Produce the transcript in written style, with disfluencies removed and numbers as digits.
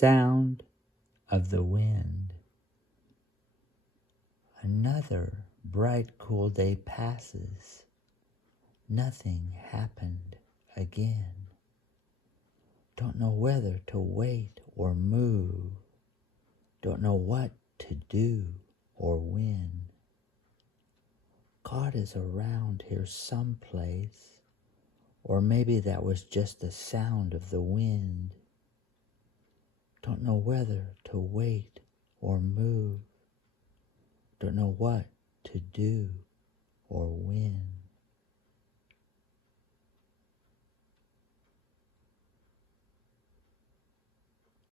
sound of the wind. Another bright, cool day passes. Nothing happened again. Don't know whether to wait or move. Don't know what to do or when. God is around here someplace, or maybe that was just the sound of the wind. Don't know whether to wait or move. Don't know what to do or when.